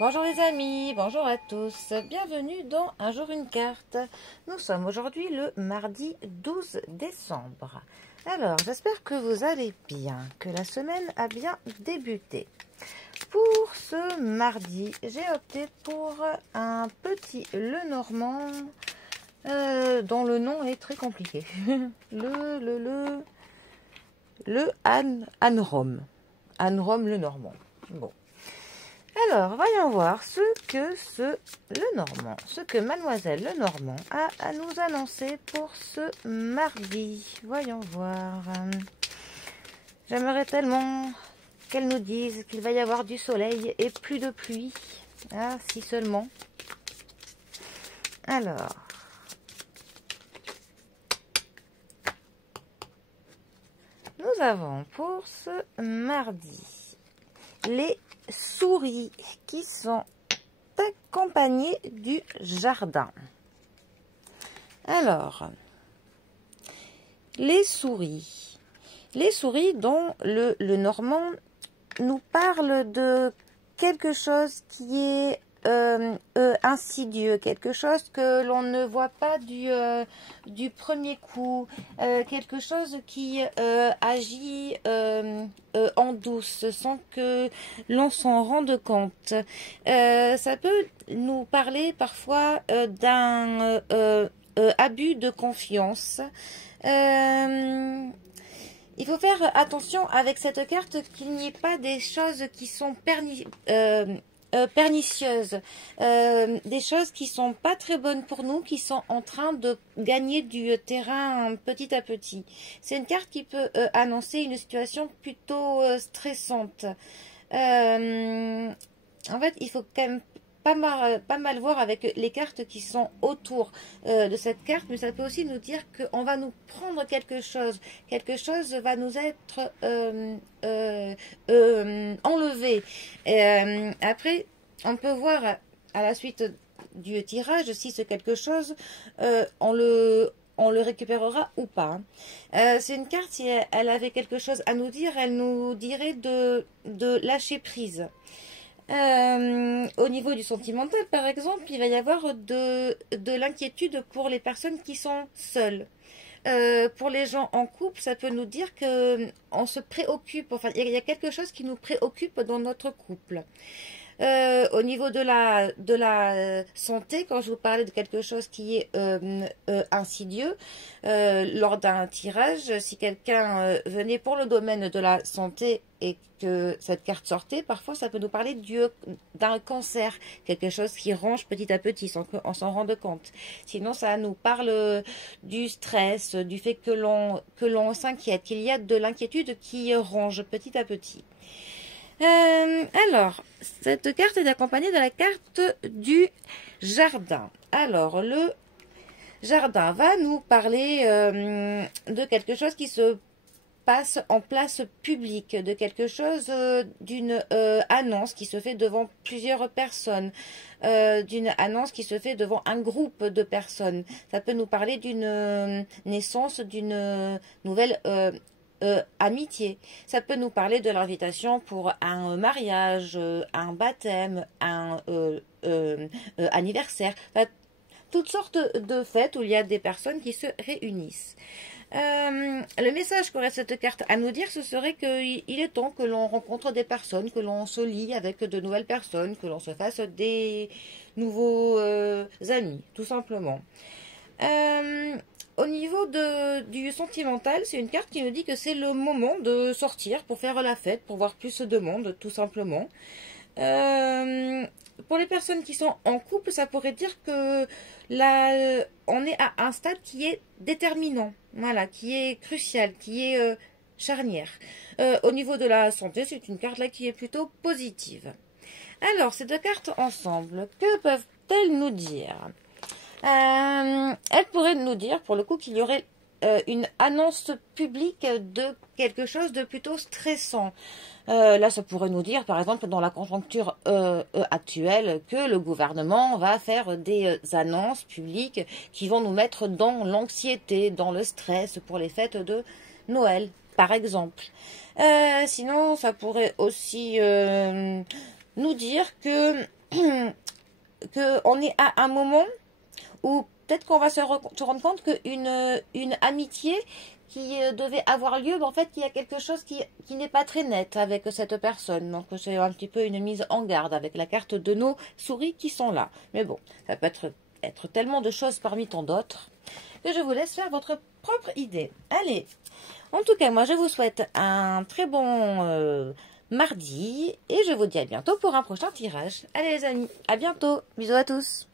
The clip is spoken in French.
Bonjour les amis, bonjour à tous, bienvenue dans Un jour une carte. Nous sommes aujourd'hui le mardi 12 décembre. Alors, j'espère que vous allez bien, que la semaine a bien débuté. Pour ce mardi, j'ai opté pour un petit Lenormand dont le nom est très compliqué. le Anne-Rome. Anne-Rome Lenormand. Bon. Alors, voyons voir ce que Mademoiselle Lenormand a à nous annoncer pour ce mardi. Voyons voir. J'aimerais tellement qu'elle nous dise qu'il va y avoir du soleil et plus de pluie. Ah, si seulement. Alors. Nous avons pour ce mardi les souris qui sont accompagnées du jardin. Alors, les souris dont le Normand nous parle de quelque chose qui est insidieux, quelque chose que l'on ne voit pas du premier coup, quelque chose qui agit en douce sans que l'on s'en rende compte. Ça peut nous parler parfois d'un abus de confiance. Il faut faire attention avec cette carte qu'il n'y ait pas des choses qui sont pernicieuses, des choses qui sont pas très bonnes pour nous, qui sont en train de gagner du terrain petit à petit. C'est une carte qui peut annoncer une situation plutôt stressante. En fait, il faut quand même pas mal voir avec les cartes qui sont autour de cette carte, mais ça peut aussi nous dire qu'on va nous prendre quelque chose va nous être enlevé. Après, on peut voir à la suite du tirage si ce quelque chose, on le récupérera ou pas. C'est une carte, si elle avait quelque chose à nous dire, elle nous dirait de lâcher prise. Au niveau du sentimental, par exemple, il va y avoir de l'inquiétude pour les personnes qui sont seules. Pour les gens en couple, ça peut nous dire que on se préoccupe, enfin, il y a quelque chose qui nous préoccupe dans notre couple. Au niveau de la santé, quand je vous parlais de quelque chose qui est insidieux, lors d'un tirage, si quelqu'un venait pour le domaine de la santé et que cette carte sortait, parfois ça peut nous parler d'un cancer, quelque chose qui ronge petit à petit sans qu'on s'en rende compte. Sinon, ça nous parle du stress, du fait que l'on s'inquiète, qu'il y a de l'inquiétude qui ronge petit à petit. Alors, cette carte est accompagnée de la carte du jardin. Alors, le jardin va nous parler de quelque chose qui se passe en place publique, de quelque chose, d'une annonce qui se fait devant plusieurs personnes, d'une annonce qui se fait devant un groupe de personnes. Ça peut nous parler d'une naissance, d'une nouvelle amitié. Ça peut nous parler de l'invitation pour un mariage, un baptême, un anniversaire. Enfin, toutes sortes de fêtes où il y a des personnes qui se réunissent. Le message qu'aurait cette carte à nous dire, ce serait qu'il est temps que l'on rencontre des personnes, que l'on se lie avec de nouvelles personnes, que l'on se fasse des nouveaux amis, tout simplement. Au niveau du sentimental, c'est une carte qui nous dit que c'est le moment de sortir pour faire la fête, pour voir plus de monde, tout simplement. Pour les personnes qui sont en couple, ça pourrait dire que là, on est à un stade qui est déterminant, voilà, qui est crucial, qui est charnière. Au niveau de la santé, c'est une carte là qui est plutôt positive. Alors, ces deux cartes ensemble, que peuvent-elles nous dire ? Elle pourrait nous dire, pour le coup, qu'il y aurait une annonce publique de quelque chose de plutôt stressant. Là, ça pourrait nous dire, par exemple, dans la conjoncture actuelle, que le gouvernement va faire des annonces publiques qui vont nous mettre dans l'anxiété, dans le stress pour les fêtes de Noël, par exemple. Sinon, ça pourrait aussi nous dire que qu'on est à un moment où peut-être qu'on va se rendre compte qu'une amitié qui devait avoir lieu, en fait, il y a quelque chose qui n'est pas très net avec cette personne. Donc, c'est un petit peu une mise en garde avec la carte de nos souris qui sont là. Mais bon, ça peut être tellement de choses parmi tant d'autres que je vous laisse faire votre propre idée. Allez, en tout cas, moi, je vous souhaite un très bon mardi et je vous dis à bientôt pour un prochain tirage. Allez, les amis, à bientôt. Bisous à tous.